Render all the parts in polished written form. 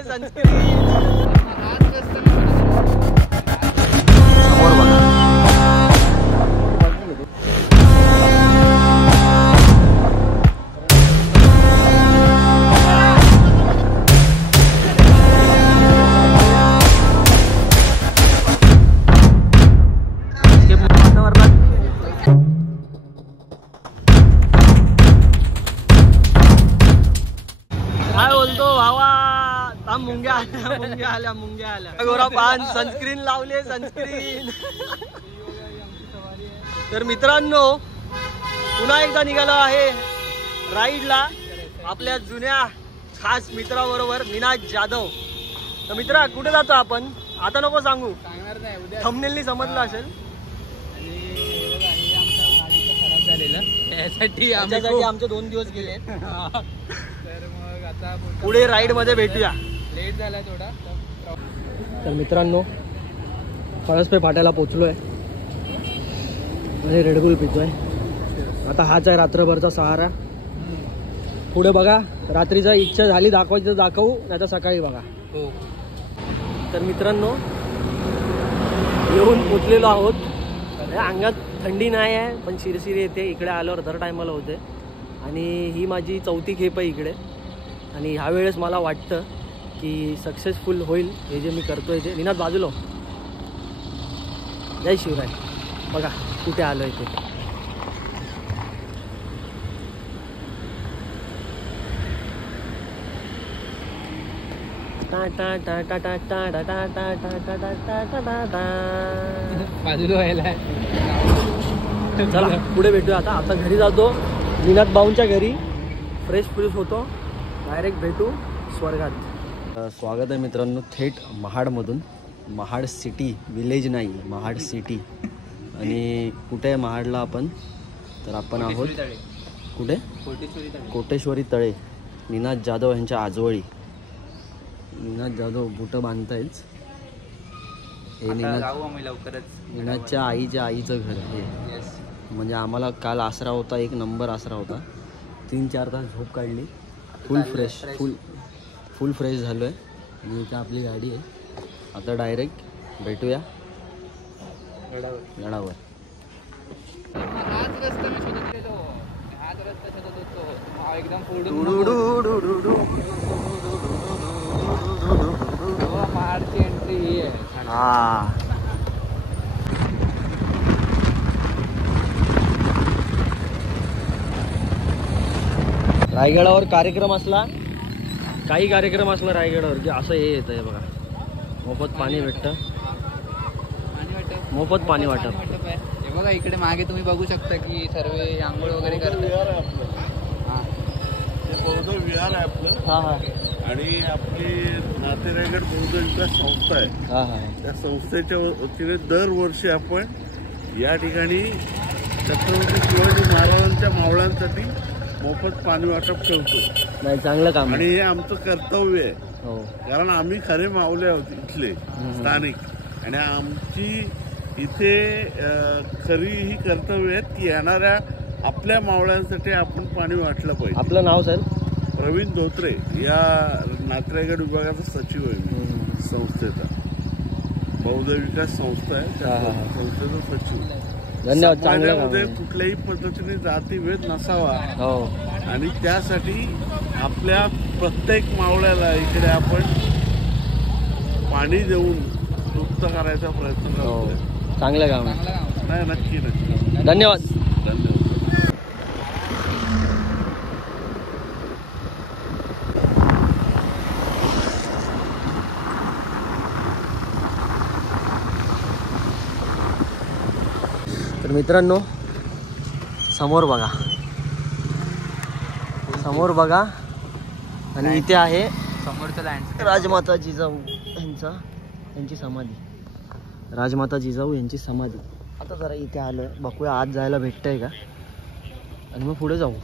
लावले सनस्क्रीन. समोर बघा. काय बोलतो भावा. मुंग्या आल्या गोरा पान. सनस्क्रीन लावले सनस्क्रीन. तर मित्रांनो पुन्हा एकदा निघालो आहे राईडला आपल्या जुन्या खास मित्राबरोबर निनाद जाधव. तर मित्रा कुठे जातो आपण आता नको सांगू, थंबनेलनी समजलं असेल. यासाठी आमचे 2 दिवस गेले. तर मग आता पुढे राईड मध्ये भेटूया. लेट झाला थोडा. तर मित्रांनो कळसपे फाट्याला पोचलोय आणि रेडबुल पितोय. आता हाच आहे रात्रभरचा सहारा. पुढे बघा रात्रीचा इच्छा झाली दाखवायची तर दाखवू, नाही तर सकाळी बघा. तर मित्रांनो येऊन पोचलेलो आहोत. अंगात थंडी नाही आहे पण शिरशिरी येते. इकडे आल्यावर दर टायमाला होते आणि ही माझी 4थी खेप आहे इकडे. आणि ह्यावेळेस मला वाटतं की सक्सेसफुल होईल हे जे मी करतोय ते. निनाद बाजूला जय शिवराय. बघा कुठे आलो आहे ते. चला पुढे भेटूया. आता घरी जातो निनाद भाऊंच्या घरी. फ्रेश होतो. डायरेक्ट भेटू स्वर्गात. स्वागत आहे मित्रांनो थेट महाडमधून. महाड सिटी, विलेज नाही महाड सिटी. आणि कुठे आहे महाडला आपण? तर आपण आहोत कुठे? कोटेश्वरी तळे. निनाद जाधव यांच्या आजोळी. निनाद जाधव बुटं बांधतायच. हे निनादच्या आईच्या आईचं घर आहे. म्हणजे आम्हाला काल आसरा होता, एक नंबर आसरा होता. 3-4 तास झोप काढली. फुल फ्रेश झालो आहे. आणि इथं आपली गाडी आहे. आता डायरेक्ट भेटूया गडावर. रायगडावर कार्यक्रम असला, काही कार्यक्रम असला रायगडावर की असं हे येतं आहे बघा. मोफत पाणी भेटतं. मोफत पाणी वाटप. हे बघा इकडे मागे तुम्ही बघू शकता की सर्व आंघोळ वगैरे करतात. बौद्ध विहार आहे आपलं. आणि आपली नाते रायगड बौद्ध विकास संस्था आहे. त्या संस्थेच्या वतीने दरवर्षी आपण या ठिकाणी छत्रपती शिवाजी महाराजांच्या मावळ्यांसाठी मोफत पाणी वाटप ठेवतो. नाही चांगलं काम. आणि हे आमचं कर्तव्य आहे. कारण आम्ही खरे मावले आहोत इथले स्थानिक. आणि आमची इथे खरी ही कर्तव्य आहेत की येणाऱ्या आपल्या मावळ्यांसाठी आपण पाणी वाटलं पाहिजे. आपलं नाव सर? प्रवीण धोत्रे. या नातेरायगड विभागाचा सचिव आहे मी संस्थेचा. बौद्ध विकास संस्था आहे त्या संस्थेचा सचिव. धन्यवाद. समाजामध्ये कुठल्याही पद्धतीने जातीभेद नसावा आणि त्यासाठी आपल्या प्रत्येक मावळ्याला इकडे आपण पाणी देऊन तृप्त करायचा प्रयत्न करतो. चांगलं काम नाही. नक्की. धन्यवाद. तर मित्रांनो समोर बघा आणि इथे आहे समोरचं लँड राजमाता जिजाऊ यांची समाधी. राजमाता जिजाऊ यांची समाधी. आता जरा इथे आलोय, बघूया आत जायला भेटतंय का आणि मग पुढे जाऊ.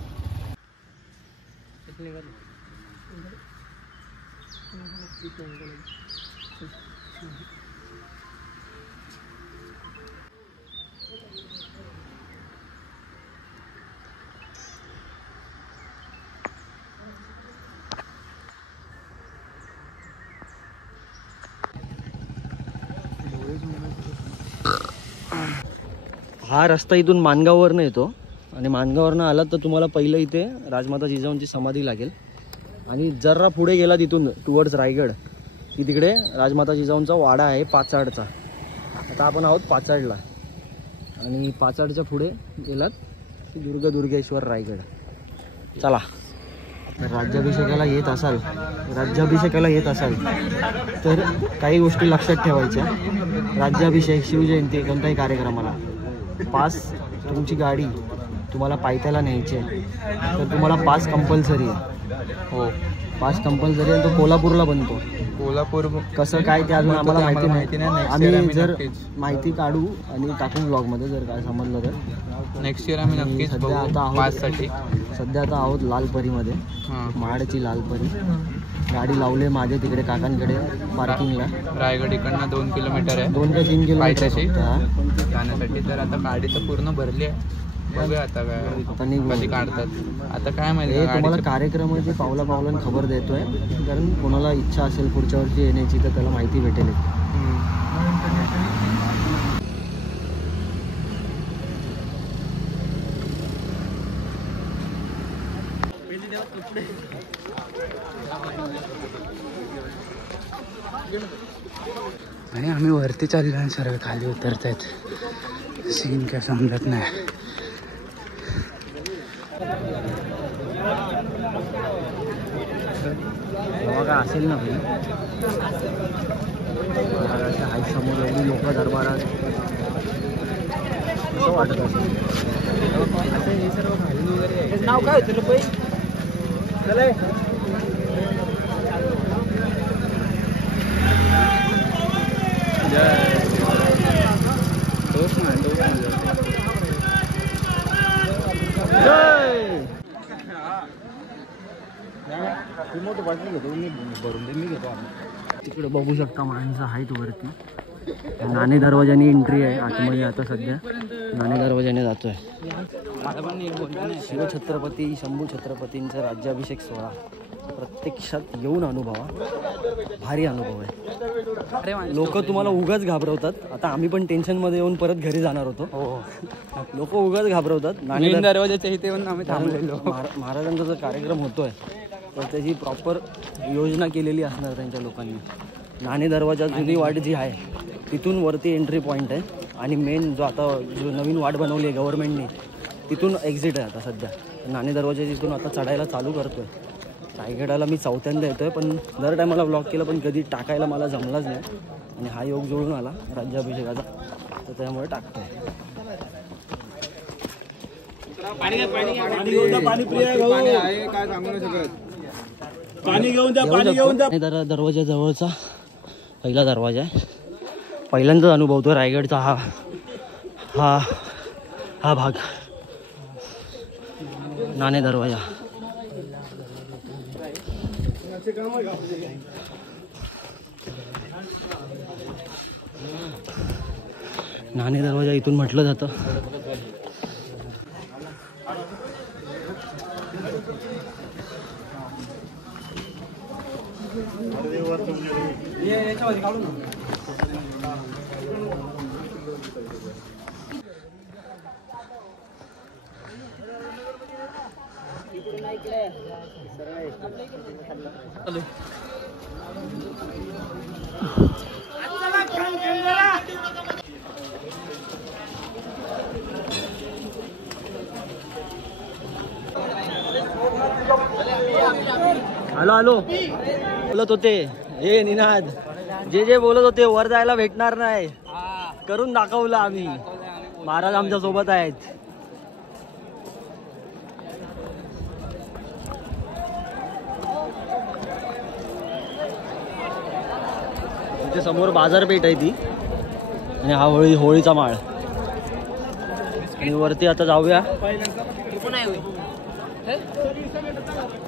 हा रस्ता इथून माणगाववरनं येतो आणि माणगाववरनं आलात तर तुम्हाला पहिलं इथे राजमाता जिजाऊंची समाधी लागेल आणि जरा पुढे गेला तिथून टुवर्ड्स रायगड की तिकडे राजमाता जिजाऊंचा वाडा आहे पाचाडचा. आता आपण आहोत पाचाडला आणि पाचाडच्या पुढे गेलात की दुर्गेश्वर रायगड. चला. राज्याभिषेकाला येत असाल तर काही गोष्टी लक्षात ठेवायच्या. राज्याभिषेक, शिवजयंती, कोणत्याही कार्यक्रमाला पास, तुमची गाडी तुम्हाला पायथ्याला न्यायची आहे तर तुम्हाला पास कंपल्सरी आहे. हो, पास कंपल्सरी आहे. तो कोल्हापूरला बनतो. कोल्हापूर कसं काय ते अजून आम्हाला माहिती नाही. आम्ही जर नक्कीच माहिती काढू आणि टाकून ब्लॉगमध्ये जर काय समजलं तर. नेक्स्ट इयर आम्ही नक्कीच सध्या आता आहोत लालपरीमध्ये, महाडची लालपरी. गाडी लावले माझे तिकडे काकांकडे पार्किंगला. रायगड इकडनं 2 किलोमीटर आहे, 2 ते 3 किलोमीटर पायथ्याशी जाण्यासाठी. तर आता गाडी तर पूर्ण भरली आहे. बघूया आता काय कधी काढतात. आता काय माहिती तुम्हाला कार्यक्रमाची पावलापावलांनी खबर देतोय, कारण कोणाला इच्छा असेल पुढच्या वर्षी येण्याची तर त्याला माहिती भेटेल. आणि आम्ही वरती चाललो आणि सर्व खाली उतरत आहेत. सीन काय समजत नाही. बघा असेल ना भाई, आई समोर एवढी लोक दरबारात, कसं वाटत असेल. हे सर्व खाली वगैरे नाव काय होतं रे? तिकडे बघू शकता माणसं आहेत वरती. नाणे दरवाजाने एंट्री आहे आतमध्ये. आता सध्या नाणे दरवाजाने जातोय. शिवछत्रपती शंभू छत्रपतींचा राज्याभिषेक सोहळा प्रत्यक्षात येऊन अनुभवा. भारी अनुभव आहे. लोक तुम्हाला उगाच घाबरवतात. आता आम्ही पण टेन्शनमध्ये येऊन परत घरी जाणार होतो. लोक उगाच घाबरवतात. नाणे दरवाजाच्या इथे येऊन आम्ही थांबलेलो. महाराजांचा जर कार्यक्रम होतोय तर त्याची प्रॉपर योजना केलेली असणार त्यांच्या लोकांनी. नाणे दरवाजा जुनी वाट जी आहे तिथून वरती एंट्री पॉईंट आहे आणि मेन जो नवीन वाट बनवली आहे गव्हर्नमेंटने तिथून एक्झिट आहे आता सध्या. नाणे दरवाजा तिथून आता चढायला चालू करतोय. रायगडाला मी 4थ्यांदा येतोय, पण दर टायमाला ब्लॉग केलं पण कधी टाकायला मला जमलाच नाही. आणि हा योग जुळून आला राज्याभिषेकाचा, तर त्यामुळे टाकतोय. दरवाजा जवळचा पहिला दरवाजा आहे. पहिल्यांदाच अनुभवतो रायगडचा हा भाग. नाणे दरवाजा. नाणे दरवाजा इथून म्हटलं जातं. हॅलो बोलत होते हे निनाद, जे बोलत होते वर जायला भेटणार नाही करून दाखवलं आम्ही. महाराज आमच्या सोबत आहेत. तिथे समोर बाजारपेठ आहे ती आणि हा होळीचा माळ. आणि वरती आता जाऊया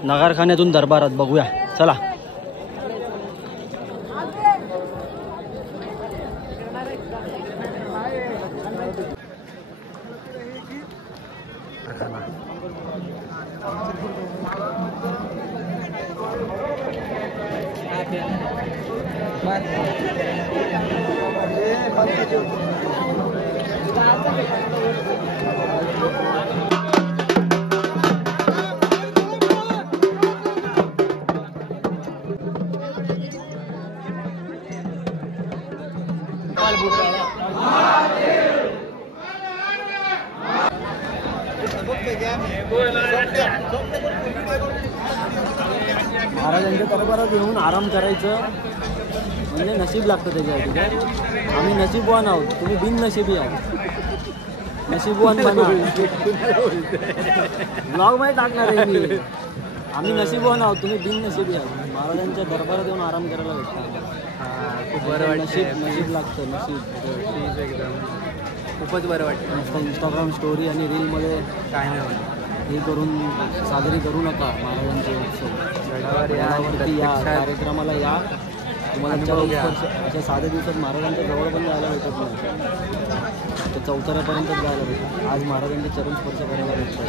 नगरखान्यातून दरबारात. बघूया चला. महाराजांच्या दरबारात येऊन आराम करायचं म्हणजे नशीब लागतं त्याच्यासाठी काय. आम्ही नशीबवान आहोत, तुम्ही बिननशिबी आहात. नशीबवान बना. ब्लॉग मध्ये टाकणार आहे मी. आम्ही नशीबवान आहोत, तुम्ही बिननशिबी आहात. महाराजांच्या दरबारात येऊन आराम करायला भेटतं. खूप बरं वाटतं. नशीब लागतं. नशीब एकदम खूपच बरं वाटतं. नुसतं इंस्टाग्राम स्टोरी आणि रीलमध्ये काय नाही होत. हे करून साजरी करू नका महाराजांचे उत्सव. गडावर या आणि गडावरती या, प्रत्यक्षात कार्यक्रमाला या. तुम्हाला अनुभव घ्या. अशा साध्या दिवसात महाराजांच्या जवळ पण जायला भेटत नाही. तर चौथऱ्यापर्यंतच जायला भेटतं. आज महाराजांचे चरण स्पर्श करायला भेटतं.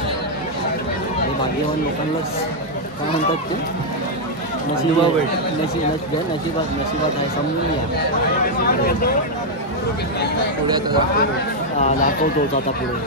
आणि भाग्यवान लोकांनाच काय म्हणतात ते नशिबात आहे, समजून घ्या. दाखवतोच आता पुढे.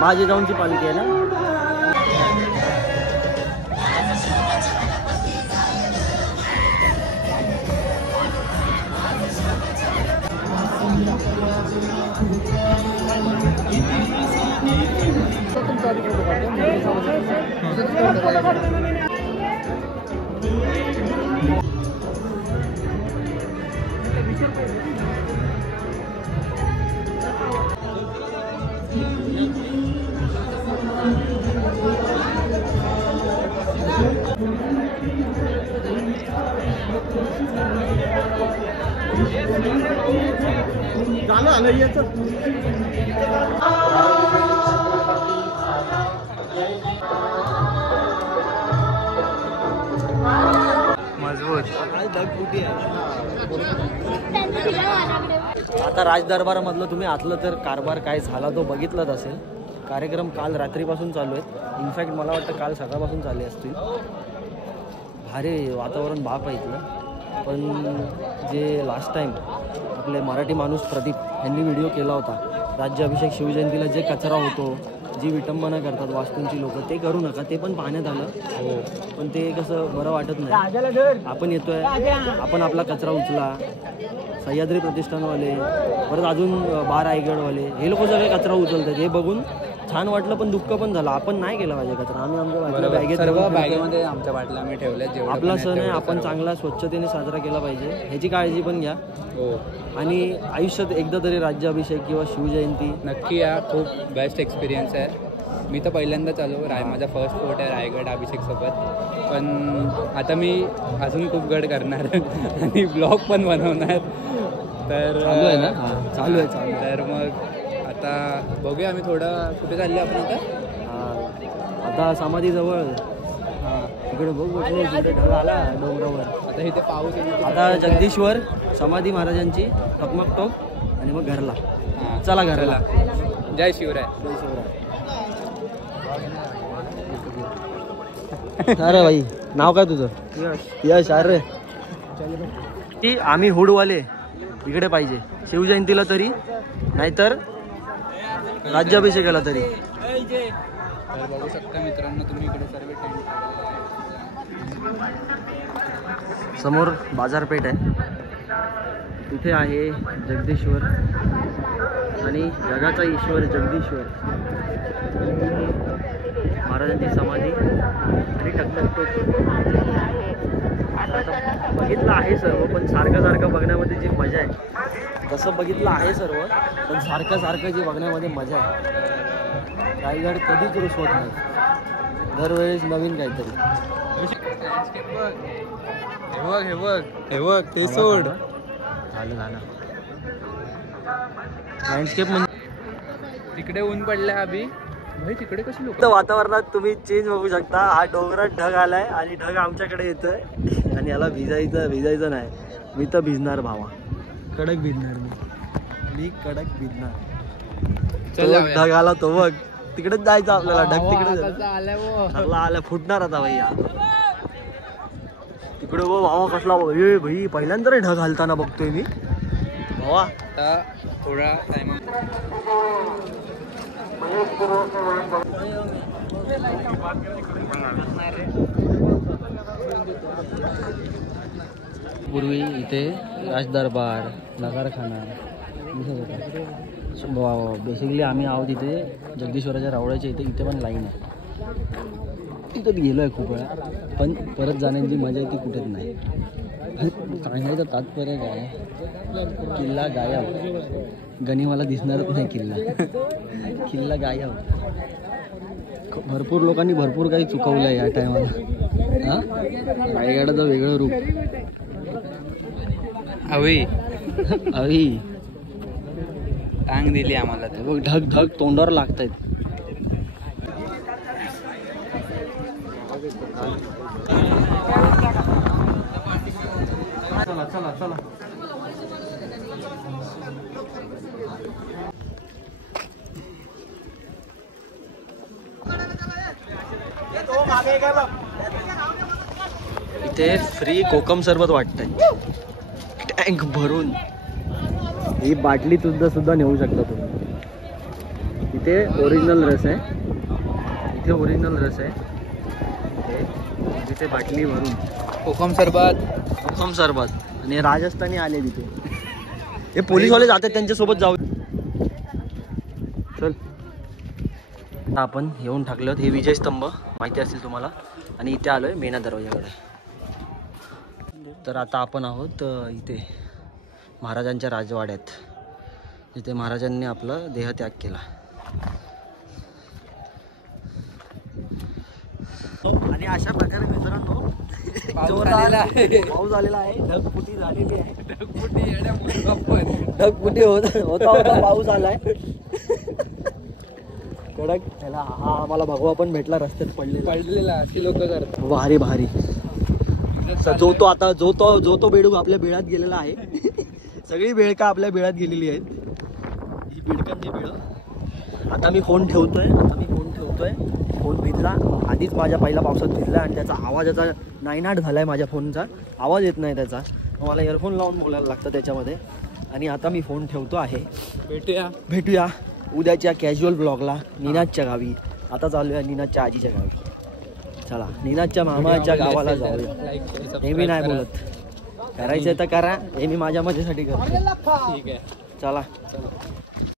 माझी पालिका आहे ना. मजबूत. आता राजदरबारामधलं तुम्ही आतलं तर कारभार काय झाला तो बघितलाच असेल. कार्यक्रम काल रात्रीपासून चालू आहेत. इनफॅक्ट मला वाटतं काल सकाळपासून चालले असतील. भारी वातावरण बाप आहे इथलं. पण जे लास्ट टाईम आपले मराठी माणूस प्रदीप यांनी व्हिडिओ केला होता, राज्याभिषेक शिवजयंतीला जे कचरा होतो, जी विटंबना करतात वास्तूंची लोक, ते करू नका. ते पण पाहण्यात आलं. हो, पण ते कसं बरं वाटत नाही. आपण येतोय, आपण आपला कचरा उचला. सह्याद्री प्रतिष्ठानवाले, परत अजून बार रायगडवाले, हे लोक सगळे कचरा उचलतात. हे बघून छान वाटलं, पण दुःख पण झालं. आपण नाही केलं पाहिजे कचरा. आम्ही आमच्या बॅगेमध्ये आमच्या बाटल्या आम्ही ठेवल्या. आपला सण आहे, आपण चांगला स्वच्छतेने साजरा केला पाहिजे, ह्याची काळजी पण घ्या. हो, आणि आयुष्यात एकदा तरी राज्याभिषेक किंवा शिवजयंती नक्की या. खूप बेस्ट एक्सपिरियन्स आहे. मी तर पहिल्यांदाच आलो. माझा फर्स्ट फोर्ट आहे रायगड अभिषेकसोबत. पण आता मी अजून खूप गड करणार आणि ब्लॉग पण बनवणार. तर चालू आहे ना. चालू आहे. तर मग आता बघूया आम्ही थोडं कुठे चालले आपण आता. आता समाधीजवळ इकडे बघ तिकडे ढग आला डोंगरावर. आता इथे पाऊस येईल. आता जगदीश्वर समाधी महाराजांची टकमक टोक आणि मग घरला. चला घरला. जय शिवराय. अरे भाई नाव काय तुझं? यश. अरे ती आम्ही हुडवाले इकडे पाहिजे शिवजयंतीला तरी नाहीतर राज्याभिषेकाला तरी. तर बघू शकता मित्रांनो तुम्ही इकडे सर्व टेंट. समोर बाजारपेठ आहे. तिथे आहे जगदीश्वर आणि जगाचा ईश्वर जगदीश्वर महाराजांची समाधी आणि टकटक. बघितलं आहे सर्व पण सारखं सारखं बघण्यामध्ये जी मजा आहे तसं बघितलं आहे सर्व पण सारखं सारखं जी बघण्यामध्ये मजा आहे रायगड कधीच रुसवत नाही. दरवेळेस नवीन काहीतरी. हे बघ ते सोड. झालं लँडस्केप म्हणजे तिकडे ऊन पडले अभि भाई. तिकडे कशी लोक. वातावरणात तुम्ही चेंज बघू शकता. हा डोंगरात ढग आलाय आणि ढग आमच्याकडे येतोय आणि याला भिजायचं नाही. मी तर भिजणार भावा. कडक भिजणार मी कडक भिजणार. ढग आला तो बघ तिकडेच जायचं आपल्याला. ढग तिकडे आला फुटणार आता भैया. तिकडे भावा कसला भाई पहिल्यांदा रे ढग घालताना बघतोय मी भावा. आता थोडा टाइम पूर्वी इथे राजदरबार नगारखाना बेसिकली आम्ही आहोत इथे जगदीश्वराच्या रावळ्याच्या इथे पण लाईन आहे. तिथं गेलो आहे खूप वेळा पण परत जाण्याची मजा ती कुठेच नाही. सांगायचं तात्पर्य काय किल्ला गायब. गणी मला दिसणारच नाही किल्ला गायब. भरपूर लोकांनी भरपूर काही चुकवलं आहे या टायमाला. हां रायगडाचं वेगळं रूप. हवी टांग दिली आम्हाला. बघ ढग ढग तोंडावर लागतायत. चला इथे फ्री कोकम सरबत वाटतंय टँक भरून. ही बाटली सुद्धा नेऊ शकता तुम्ही. इथे ओरिजिनल रस आहे. इथे बाटली भरून कोकम सरबत आणि राजस्थानी आले तिथे. हे पोलीसवाले जातात त्यांच्यासोबत जाऊ. चल आपण येऊन टाकलो. हे विजय स्तंभ माहिती असेल तुम्हाला आणि इथे आलोय मेणा दरवाजाकडे. तर आता आपण आहोत इथे महाराजांच्या राजवाड्यात जिथे महाराजांनी आपला देहत्याग केला. आणि अशा प्रकारे मित्रांनो पाऊस आलेला आहे. ढगफुटी झालेली आहे. ढगफुटी होता पाऊस आलाय कडक. त्याला हा आम्हाला भगवा पण भेटला रस्त्यात पडलेला. लोक करतात भारी. जो तो बेडूक आपल्या बेळात गेलेला आहे. सगळी बेडका आपल्या बेळात गेलेली आहेत. ही बेडकांची बेळ. आता मी फोन ठेवतोय. फोन भिजला आधीच माझ्या पहिल्या पावसात भिजला आणि त्याचा आवाजाचा नायनाट झालाय. माझ्या फोनचा आवाज येत नाही त्याचा. मला इयरफोन लावून बोलायला लागतं त्याच्यामध्ये. आणि आता मी फोन ठेवतो आहे. भेटूया उद्याच्या कॅज्युअल ब्लॉगला नीनाजच्या गावी. आता चालूया नीनाजच्या आजीच्या गावी. चला नीनाजच्या मामाच्या गावाला जाऊया. हे मी नाही बोलत. करायचं तर करा. हे मी माझ्या मजेसाठी करतो. ठीक आहे. चला.